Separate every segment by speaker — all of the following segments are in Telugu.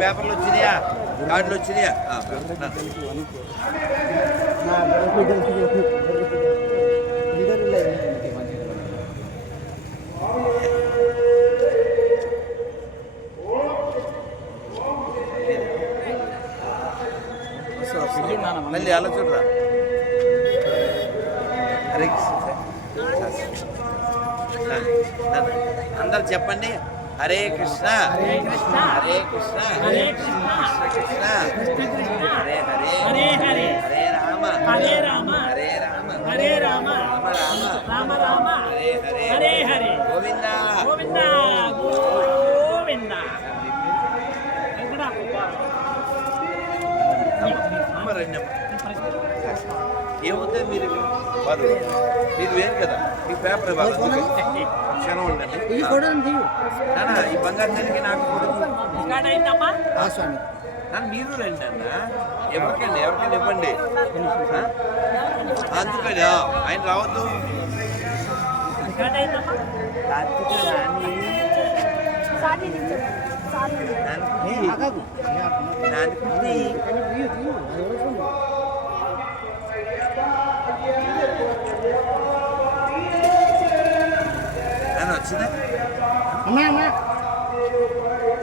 Speaker 1: పేపర్లు వచ్చినాయా? కార్డులు వచ్చినాయా. మళ్ళీ అలా చూడరా కృష్ణ నాన్న. అందరు చెప్పండి. హరే కృష్ణ. హరే కృష్ణ. హరే కృష్ణ. హరే కృష్ణ. హరే హరే.
Speaker 2: హరే హరే.
Speaker 1: హరే రామ.
Speaker 2: హరే రామ.
Speaker 1: హరే రామ.
Speaker 2: హరే రామ.
Speaker 1: రామ రామ.
Speaker 2: రామ రామ.
Speaker 1: హరే హరే.
Speaker 2: హరే హరే.
Speaker 1: గోవింద.
Speaker 2: గోవింద. గోవింద.
Speaker 1: ఏమవుతుంది మీరు? వాళ్ళు మీరు వేరు కదా? మీ పేపర్. క్షణం ఉండండి.
Speaker 3: ఈ
Speaker 1: ఈ బంగారు తల్లికి నాకు కూడా
Speaker 3: స్వామి.
Speaker 1: మీరు రండి అన్న. ఎవరికండి ఎవరికైనా ఇవ్వండి? అందుకని ఆయన రావద్దు.
Speaker 2: రికార్డ్ అయిందమ్మా
Speaker 1: కార్తీక నాని నాన్నకి
Speaker 3: ఆగాగు
Speaker 1: నాన్నకి
Speaker 3: తీయు తీయు అది ఎవరో ఫోన్
Speaker 1: నన్ను వచ్చిందా
Speaker 3: అమ్మా అమ్మా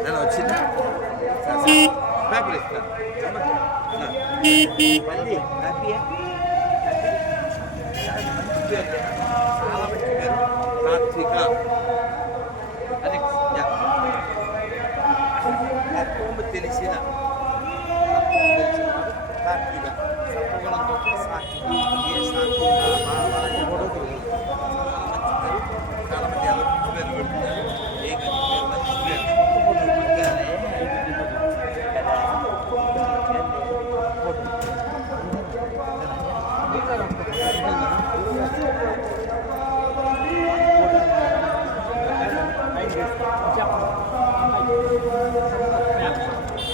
Speaker 1: నన్ను వచ్చిందా పేపర్ ఇస్తాను అమ్మ. మళ్ళీ హ్యాపీయా చాలా మంచి పేరు కార్తీక అది యా. తత్వము తెలిసిన తత్వము తెలిసినవాడు కార్తీక సత్వగుణంతో సాత్విక ఏ సాత్విక భావాన్ని కూడా తెలియదు. మంచి పేరు. చాలా మంది అలా మంచి పేరు పెడుతున్నారు ఏ గంట పేరు మంచి పేరు మంచిగానే కదా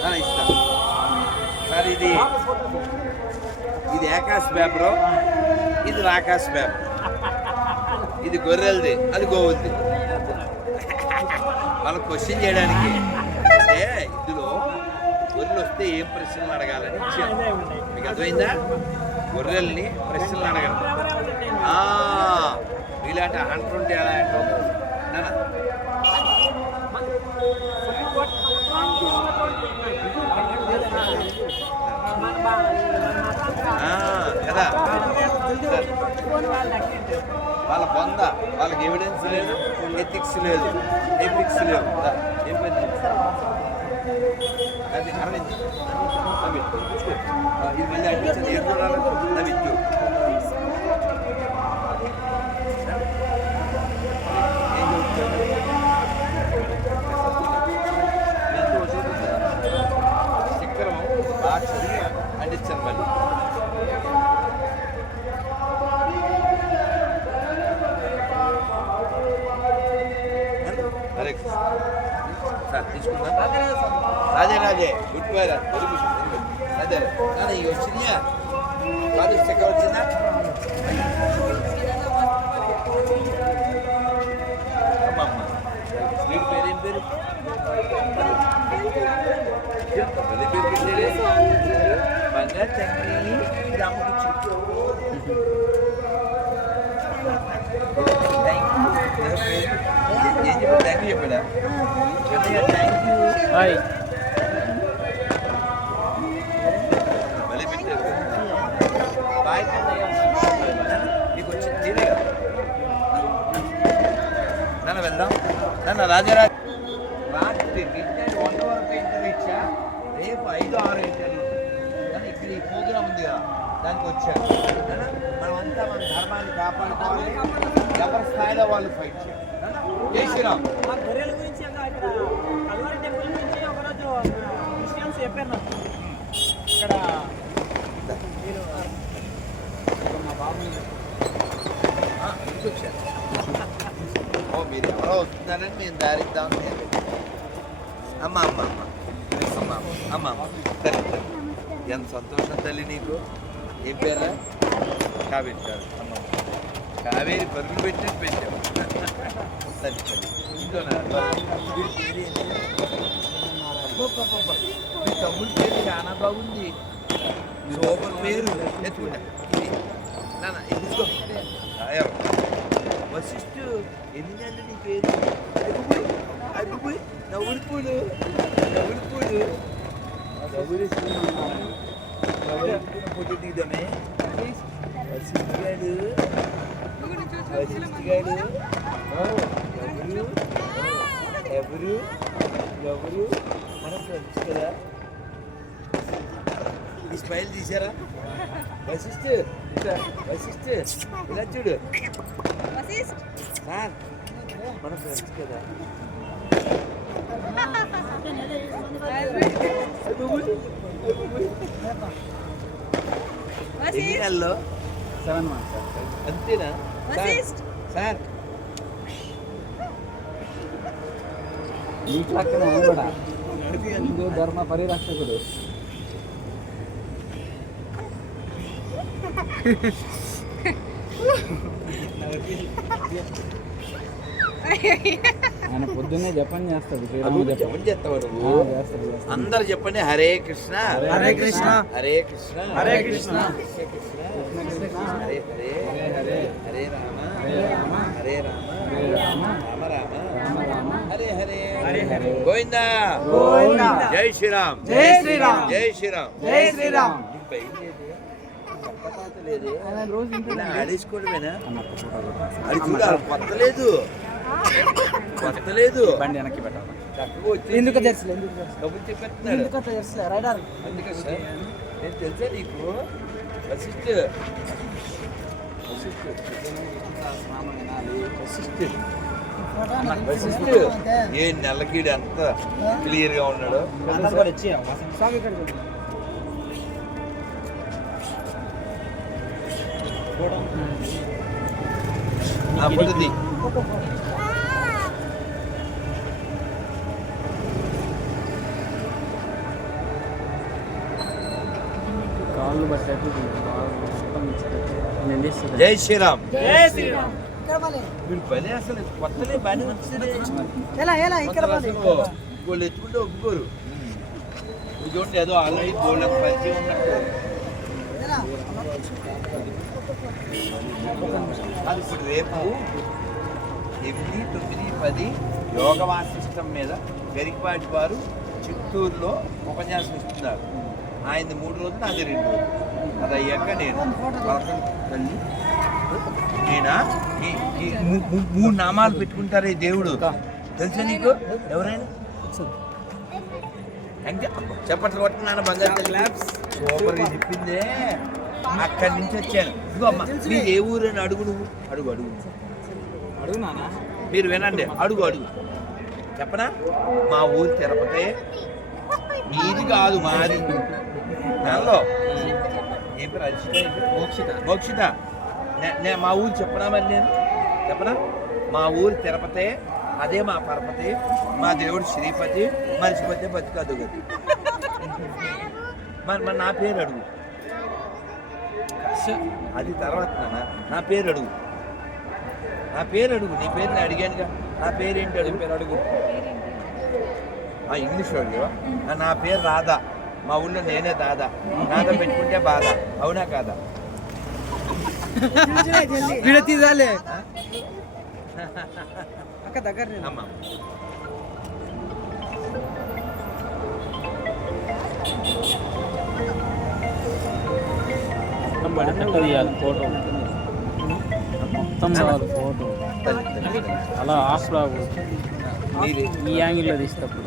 Speaker 1: ఆ, ఇస్తా సార్ ఇది. ఇది ఆకాశ్ పేపరు. ఇది రాకాశ్ పేపర్. ఇది గొర్రెలది అది గోవులది. వాళ్ళకి క్వశ్చన్ చేయడానికి అంటే ఇందులో గొర్రెలు వస్తే ఏం ప్రశ్నలు అడగాలని ఇచ్చాను మీకు అర్థమైందా? గొర్రెల్ని ప్రశ్నలు అడగాలి ఆ, మీలాంటి అంటుంటే ఎలా అంటే నాన్న ఆ, కదా వాళ్ళ బొంద వాళ్ళకి ఎవిడెన్స్ లేదు ఎథిక్స్ లేదు ఎథిక్స్ లేవు అది అరవింద్. నవ్విట్టు ఇది మళ్ళీ చక్రం బాగా చదివి అంటించాను మళ్ళీ. సార్ తీసుకుందాం. రాజే రాజే. గుడ్ బై రా. వెరీ గుడ్ అదే నాన్న ఇవి వచ్చినాయా కాదు చక్క వచ్చిందా? అమ్మ అమ్మ వీడి పేరు ఏం పేరు? తల్లి పేరు పెట్టాడే బంగారు తండ్రి ఇది అమ్మకి చుట్టూ. థ్యాంక్ యూ ఏం చెప్పాడు థ్యాంక్ యూ పెట్టారు బాయ్ నీకు వచ్చి తీరే కదా నాన్న వెళ్దాం. నాన్న రాజారాజ్ రాత్రి వన్ వరకు ఇంటర్వ్యూ ఇచ్చా. రేపు ఐదు ఆరు ఇంటర్వ్యూ కానీ ఇక్కడ ఈ ప్రోగ్రామ్ ఉంది కదా దానికి వచ్చాను మనమంతా మన ధర్మాన్ని కాపాడుకోవాలి. ఎవరి స్థాయిలో వాళ్ళు ఫైట్ చేయాలి. జై శ్రీరామ్.
Speaker 2: గొర్రెల గురించి ఇంకా ఇక్కడ కల్వారి టెంపుల్ ఒకరోజు క్రిస్టియన్స్ చెప్పారు నాకు. ఇక్కడ మీరు మా బాబు
Speaker 1: మీరు ఎవరో వస్తున్నారని మేము దారిద్దాం అమ్మ అమ్మ అమ్మ. అమ్మ అమ్మ ఎంత సంతోషం తల్లి నీకు. ఏం పేరా? కావేరి కావేరి అమ్మ పెట్టి పరుగులు పెట్టినట్టు పేరు మీ తమ్ముడి పేరు చాలా బాగుంది సూపర్ పేరు ఎత్తుకుంటా ఇది నాన్న ఇది వశిష్ఠు ఎన్ని నెలలు నీ పేరు అరుగుపోయి అరుగుపోయి నవ్వులు పూలు నవ్వులు పూలు నవ్వులు ఫోటో దిగుదామే వశిష్ఠు గారు ఎవరు ఎవరు ఎవరు మన ఫ్రెండ్స్ కదా ఈ స్మైల్ తీసారా వశిష్ఠు వశిష్ఠు ఇలా చూడు. సార్ మన ఫ్రెండ్స్ కదా. ఎన్ని నెలల్లో?
Speaker 3: Seven months.
Speaker 1: అంతేనా? సార్, సార్
Speaker 3: ఈ పక్కన ఆయన కూడా హిందూ ధర్మ పరిరక్షకుడు ఆయన పొద్దున్నే జపం చేస్తాడు జపం.
Speaker 1: చేస్తావా నువ్వు? అందరు చెప్పండి హరే కృష్ణ.
Speaker 3: హరే కృష్ణ.
Speaker 1: హరే కృష్ణ.
Speaker 3: హరే కృష్ణ.
Speaker 1: హరే హరే.
Speaker 3: హరే హరే.
Speaker 1: హరే రామ.
Speaker 3: హరే రామ.
Speaker 1: హరే రామ.
Speaker 3: హరే రామ.
Speaker 1: రామ రామ.
Speaker 3: రామ రామ.
Speaker 1: హరే హరే.
Speaker 3: హరే హరే.
Speaker 1: గోవిందా.
Speaker 3: గోవిందా.
Speaker 1: జై శ్రీరామ్.
Speaker 3: జై శ్రీరామ్.
Speaker 1: జై శ్రీరామ్.
Speaker 3: జై శ్రీరామ్.
Speaker 1: ఆడేసుకోవడమేనా. అది చూడు అది కొత్త లేదు. కొత్త లేదు
Speaker 3: బండి వెనక్కి పెట్టాలి. ఎందుకు జెర్సీలు ఎందుకు జెర్సీలు
Speaker 1: కబుర్లు చెప్పేస్తున్నాడు
Speaker 3: ఎందుకు అట్లా జెర్సీ రైడర్.
Speaker 1: అందుకే సార్ నేను తెలుసా నీకు? వశిష్ఠ. వశిష్ఠ వశిష్ఠ. ఏ నెలకీడు ఎంత క్లియర్గా ఉన్నాడు?
Speaker 3: స్వామి ఇక్కడ చూడు.
Speaker 1: ఆ ఫోటో తీ.
Speaker 3: కాళ్ళు పట్టేట్టు మొత్తం
Speaker 1: జై శ్రీరామ్.
Speaker 3: జై శ్రీరామ్.
Speaker 1: వీడు పని అసలు కొత్తలే బాగానే వచ్చింది
Speaker 3: ఎలా ఎలా ఇక్కడ
Speaker 1: వాళ్ళు ఎత్తుకుంటే ఒప్పుకోరు. చూడండి ఏదో ఆల్రెడీ గోల్డ్ పరిచయం ఉన్నట్టు. అది ఇప్పుడు రేపు ఎనిమిది తొమ్మిది పది యోగ వాసిష్టం మీద గరికపాటి వారు చిత్తూరులో ఉపన్యాసం ఇస్తున్నారు. ఆయనది మూడు రోజులు నాది రెండు రోజులు. అది అయ్యాక నేను తల్లి నేనా? ఈ మూ- మూడు నామాలు పెట్టుకుంటారే దేవుడు. తెలుసా నీకు? ఎవరైనా? ఇంకా చెప్పట్లు కొట్టున్నాను బంగారు తల్లి. చెప్పిందే. అక్కడి నుంచి వచ్చాను. ఇదిగో అమ్మ ఏ ఊరు అని అడుగు నువ్వు. అడుగు అడుగు. మీరు వినండి అడుగు అడుగు. చెప్పనా? మా ఊరు తిరుపతి మీది కాదు మాది. దానిలో ఏం?
Speaker 3: మోక్షిత.
Speaker 1: మోక్షిత. నే- మా ఊరు చెప్పనా మరి నేను? చెప్పనా? మా ఊరు తిరుపతి అదే మా పరపతి మా దేవుడు శ్రీపతి మరిచిపోతే బతికదు గది మరి మరి నా పేరు అడుగు. అది తర్వాత నా పేరు అడుగు. నా పేరు అడుగు నీ పేరు నేను అడిగానుగా. నా పేరు ఏంటి అడుగు పేరు అడుగు. ఆ ఇంగ్లీష్ అడిగావా? ఆ, నా పేరు రాధా. మా ఊళ్ళో నేనే దాదా. నాదా పెట్టుకుంటే బాధ. అవునా కాదా?
Speaker 3: వీడియో తీసాలే అక్క దగ్గర
Speaker 1: అమ్మా.
Speaker 4: పడేటట్టు తీయాలి ఫోటో. మొత్తం రావాలి ఫోటో. అలా ఆఫ్ రాకూడదు ఈ యాంగిల్లో తీసేటప్పుడు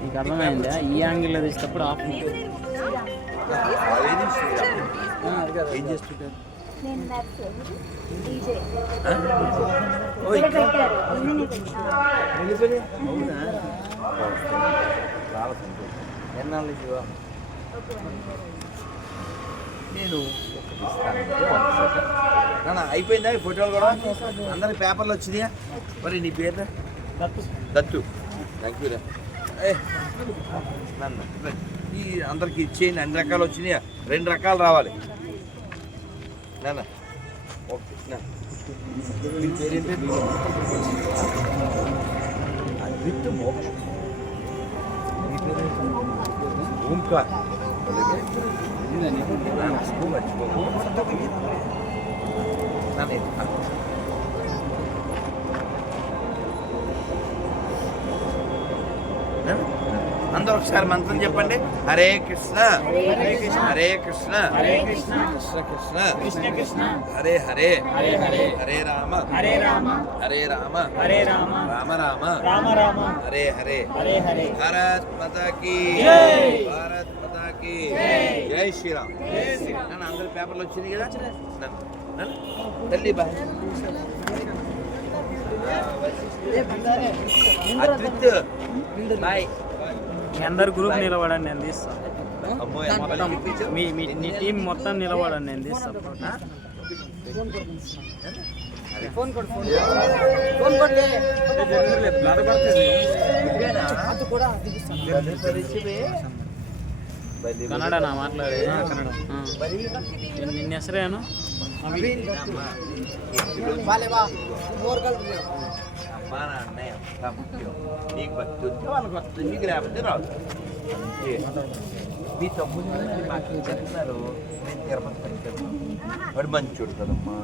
Speaker 4: నీకు అర్థమైందా ఈ యాంగిల్లో తీసేటప్పుడు ఆఫ్.
Speaker 1: ఏం చేస్తుంటారు
Speaker 5: నేను
Speaker 1: ఇస్తాను. అయిపోయిందా ఈ ఫోటోలు కూడా? అందరికి పేపర్లు వచ్చినాయా? మరి నీ పేరు? దత్తు. థ్యాంక్ యూ రా. ఏ నన్ను ఈ అందరికి ఇచ్చేయండి అన్ని రకాలు వచ్చినాయా? రెండు రకాలు రావాలి. నాన్న ఓకే అద్విత్ మోక్షం. ఓంకార్. అందరూ ఒకసారి మంత్రం చెప్పండి. హరే కృష్ణ.
Speaker 4: హరే కృష్ణ.
Speaker 1: హరే కృష్ణ
Speaker 4: హరే కృష్ణ.
Speaker 1: కృష్ణ కృష్ణ హరే హరే.
Speaker 4: హరే హరే.
Speaker 1: హరే రామ.
Speaker 4: హరే రామ.
Speaker 1: హరే రామ.
Speaker 4: హరే రామ.
Speaker 1: రామ రామ.
Speaker 4: రామ రామ.
Speaker 1: హరే హరే.
Speaker 4: హరే హరే.
Speaker 1: భారత్ మాతా కీ
Speaker 4: జై.
Speaker 1: భారత్ మాతా కీ
Speaker 4: జై.
Speaker 1: శ్రీరామ్. నన్ను అందరి పేపర్లు వచ్చింది కదా? తల్లి అద్విత్. బాయ్.
Speaker 4: మీ అందరు గ్రూప్ నిలబడండి నేను తీస్తాను మీ మీ టీం మొత్తం నిలబడండి నేను తీస్తాను
Speaker 3: ఫోన్ కొడు ఫోన్ ఫోన్ కొట్టే అది కూడా
Speaker 4: కన్నడ నా మాట్లాడే కన్నడ నిన్న ಹೆಸರೇನು
Speaker 3: వాళ్ళే బా మోర్ కలుపు
Speaker 1: అమ్మా నాన్న ఎంత ముఖ్యం నీకు భక్తి వస్తే వాళ్ళకి వస్తుంది నీకు లేకపోతే రాదు అంతే మీ తమ్ముడు గురించి మాకు చెప్తున్నారు నేను తిరుపతి వచ్చాను వాడు మంచోడు కదమ్మా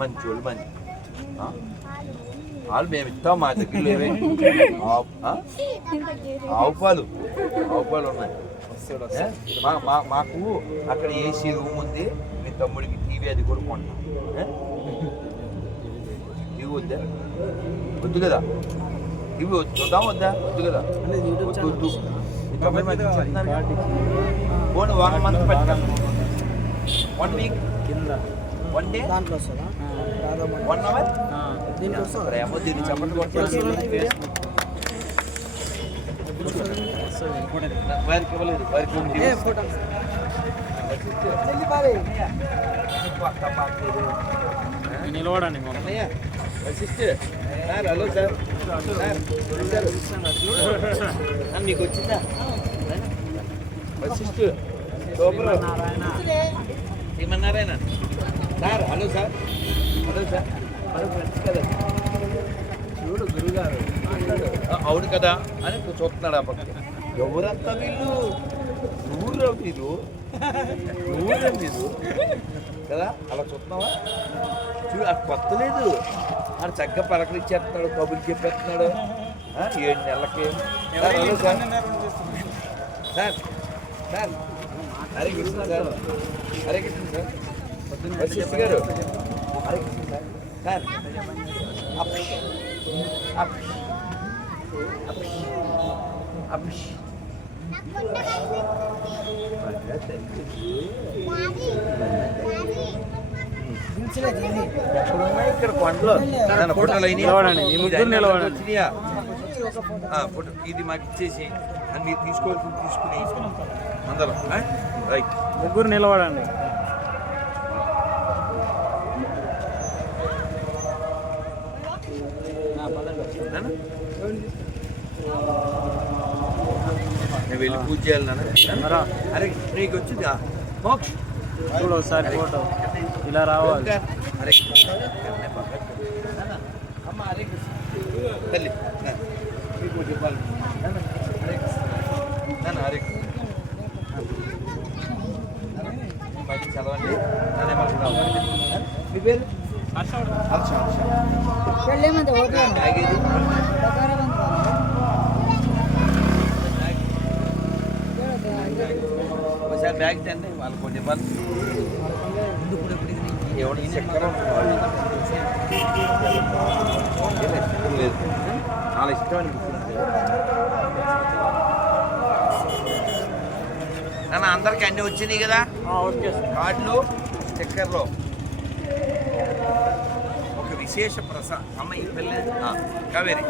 Speaker 1: మంచోడు మంచి ఆ? వాళ్ళు మేము ఇస్తాం మా దగ్గర లేవే. ఆవు పాలు ఆవు పాలు ఉన్నాయి. ఏ? మా మా మాకు అక్కడ ఏసీ రూమ్ ఉంది. మీ తమ్ముడికి టీవీ అది కూడా కొంటాం ఏ? టీవీ వద్దా? వద్దు కదా. టీవీ వద్దు. చూద్దాం వద్దా? వద్దు కదా. వద్దు వద్దు. పోనీ వన్ మంత్ పెట్టాను వన్ వీక్
Speaker 4: కింద.
Speaker 1: వన్ డే
Speaker 3: దాంట్లో వస్తుందా? రాదమ్మా
Speaker 1: one hour sir. Hello sir మీకు వచ్చిందా? Vasishtha super. ఏమన్నారాయన sir hello sir hello sir చూడు గురుగారు అవును కదా అని చూస్తున్నాడు ఆ పక్క ఎవరంతా వీళ్ళు? ఊరు మీరు ఊరు మీరు కదా? అలా చూస్తున్నావా? చూడు అది కొత్త లేదు. ఆడు చక్కగా పలకరించేస్తున్నాడు కబుర్లు చెప్పేస్తున్నాడు. ఏడు నెలలకి. Sir, sir. Sir Hare Krishna sir. Hare Krishna sir. గారు Hare Krishna sir. Sir up up up up
Speaker 3: దించలే
Speaker 1: ఇక్కడ కొండలు ఫోటోలు అయినాయి
Speaker 4: ముగ్గురు
Speaker 1: ఇది ఫోటో ఇది మాకు ఇచ్చేసి అన్ని తీసుకోవాల్సింది తీసుకుని అందరం రైట్
Speaker 4: ముగ్గురు నిలబడండి.
Speaker 1: నేను వెళ్ళి పూజ చేయాలి నాన్న. అరే నీకు వచ్చిందా మోక్ష.
Speaker 4: చూడు ఒకసారి ఫోటో. ఇలా రావాలి.
Speaker 1: హరే కృష్ణ. నాన్న, అమ్మ హరే కృష్ణ. తల్లి మీకు చెప్పాలి నాన్న, హరే చదవండి. నాన్న ఏమన్నా రావాలి. మీ పేరు? హర్ష హర్ష.
Speaker 3: పెళ్ళేమంత ఓకే
Speaker 1: బ్యాగ్ ఏది? ఒకసారి బ్యాగ్ తెండి వాళ్ళు కొన్ని ఇవ్వాలి ఎవరి చక్కెర లేదు చాలా ఇష్టం అనిపిస్తుంది. నాన్న అందరికి అన్ని వచ్చినాయి కదా? కార్డులు స్టిక్కర్లు ఒక విశేష ప్రస అమ్మ ఈ పిల్ల కావేరి.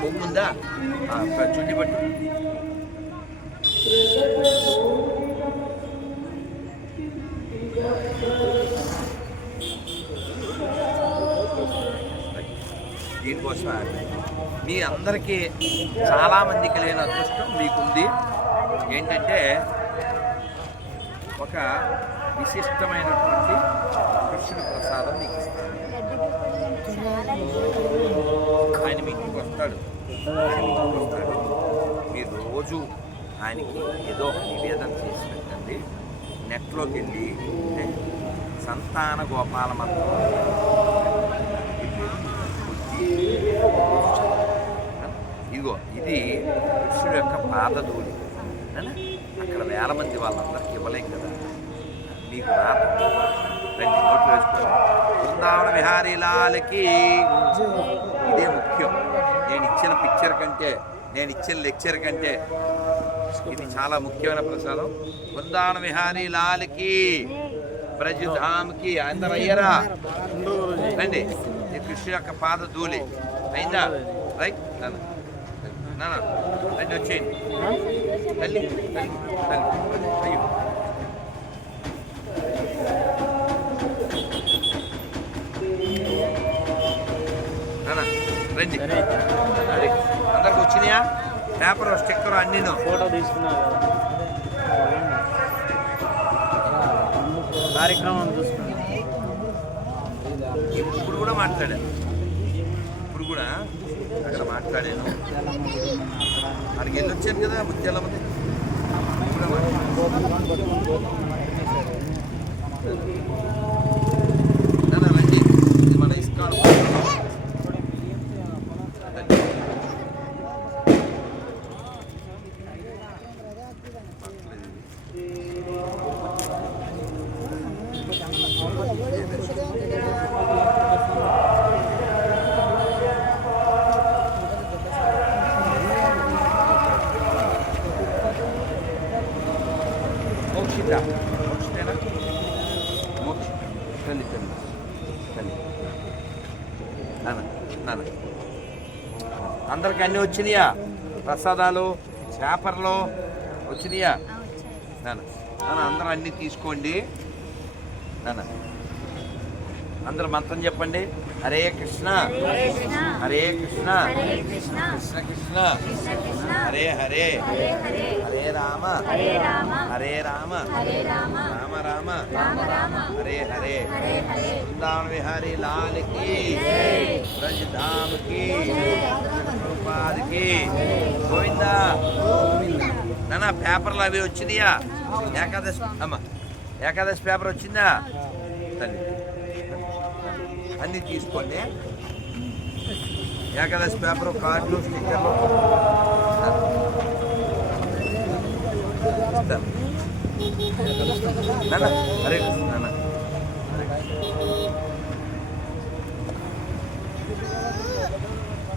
Speaker 1: బొమ్ముందా? చుండి పట్టు. దీనికోసం మీ అందరికీ చాలామందికి లేని అదృష్టం మీకుంది. ఏంటంటే ఒక విశిష్టమైనటువంటి కృష్ణుడి ప్రసాదం మీకు ఇస్తాను ఆయన మీకు వస్తాడు. మీ వస్తాడు మీరు రోజు ఆయనకి ఏదో ఒక నివేదన చేసి పెట్టండి. నెట్లోకి వెళ్ళి సంతాన గోపాల మంత్రం ఇదిగో ఇది కృష్ణుడు యొక్క పాదధూళి అక్కడ వేల మంది వాళ్ళందరికీ ఇవ్వలేం కదా. మీకు మాత్రం నోట్లు వేసుకోవాలి బృందావన విహారీ లాలకి ఇదే ముఖ్యం. నేను ఇచ్చిన పిక్చర్ కంటే నేను ఇచ్చిన లెక్చర్ కంటే ఇది చాలా ముఖ్యమైన ప్రసాదం. బృందావన విహారీ లాలకి బ్రజధామ్కి అందరూ అయ్యారా రండి. కృష్ణ యొక్క పాద ధూళి అయిందా రైట్ నాన్న నాన్న రండి వచ్చేయండి తల్లి తల్లి తల్లి అయ్యో నాన్న రండి అందరికి వచ్చినాయా పేపర్ స్టిక్కర్ అన్నీను
Speaker 4: ఫోటో తీసుకున్నారు కదా కార్యక్రమం చూసుకున్నాం
Speaker 1: ఇప్పుడు కూడా మాట్లాడాను ఇప్పుడు కూడా అక్కడ మాట్లాడాను. అక్కడికి వెళ్ళి వచ్చాను కదా ముత్యాలమ్మది. కూడా మాట్లాడాను. నాన్న, రండి ఇది మన ఇస్కాన్ రండి. మోక్షిత మోక్షితేనా మోక్ష తల్లి తల్లి తల్లి నాన్న నాన్న అందరికి అన్నీ వచ్చినాయా? ప్రసాదాలు పేపర్లు వచ్చినాయా? నాన్న నాన్న అందరూ అన్నీ తీసుకోండి. నాన్న. అందరు మంత్రం చెప్పండి. హరే కృష్ణ.
Speaker 5: హరే కృష్ణ.
Speaker 1: కృష్ణ.
Speaker 5: కృష్ణ.
Speaker 1: హరే హరే.
Speaker 5: హరే
Speaker 1: రామ.
Speaker 5: హరే రామ.
Speaker 1: హరే రామ.
Speaker 5: రామ.
Speaker 1: రామ రామ.
Speaker 5: రామ రామ.
Speaker 1: హరే హరే. వృందావన విహారీ లాల్కి బ్రజధామ్కి. కి. గోవిందా. పేపర్లు అవి వచ్చినాయా? ఏకాదశి అమ్మ ఏకాదశి పేపర్ వచ్చిందా? తల్లి. అన్నీ తీసుకోండి. ఏకాదశి పేపర్ కార్డులు స్టిక్కర్లు. ఇస్తాను నాన్న హరే కృష్ణ నాన్న. హరే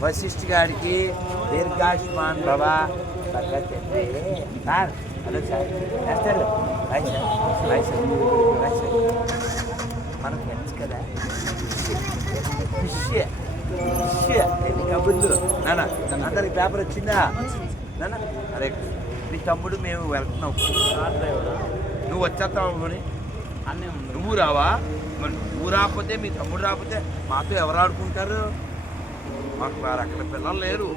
Speaker 1: వశిష్ఠ గారికి దీర్ఘాయుష్మాన్ భవ చెప్పి sir hello sir. Master hi sir. Hi sir. Sir. మనం ఫ్రెండ్స్ కదా. ఫిష్ ఫిష్ కబుర్లు? నాన్న అందరికి పేపర్ వచ్చిందా? నాన్న. అరే మీ తమ్ముడు మేము వెళ్తున్నాం.
Speaker 4: Car driver?
Speaker 1: నువ్వు వచ్చేస్తావు మరి? నువ్వు రావా? మరి నువ్వు రాకపోతే మీ తమ్ముడు రాకపోతే మాతో ఎవరు ఆడుకుంటారు? మాకు వారు అక్కడ పిల్లలు లేరు.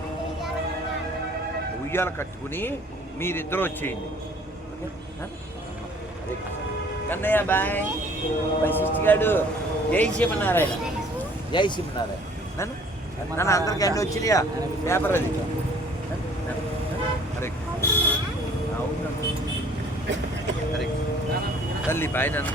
Speaker 1: ఉయ్యాల కట్టుకుని మీరిద్దరు వచ్చేయండి? కన్నయ్య బాయ్. వశిష్ఠ గారు. జై శివనారాయణ జై శివనారాయణ నన్ను? నన్ను అందరికి అన్ని వచ్చినాయా? పేపర్ అది. హరే తల్లి బాయ్ నన్ను.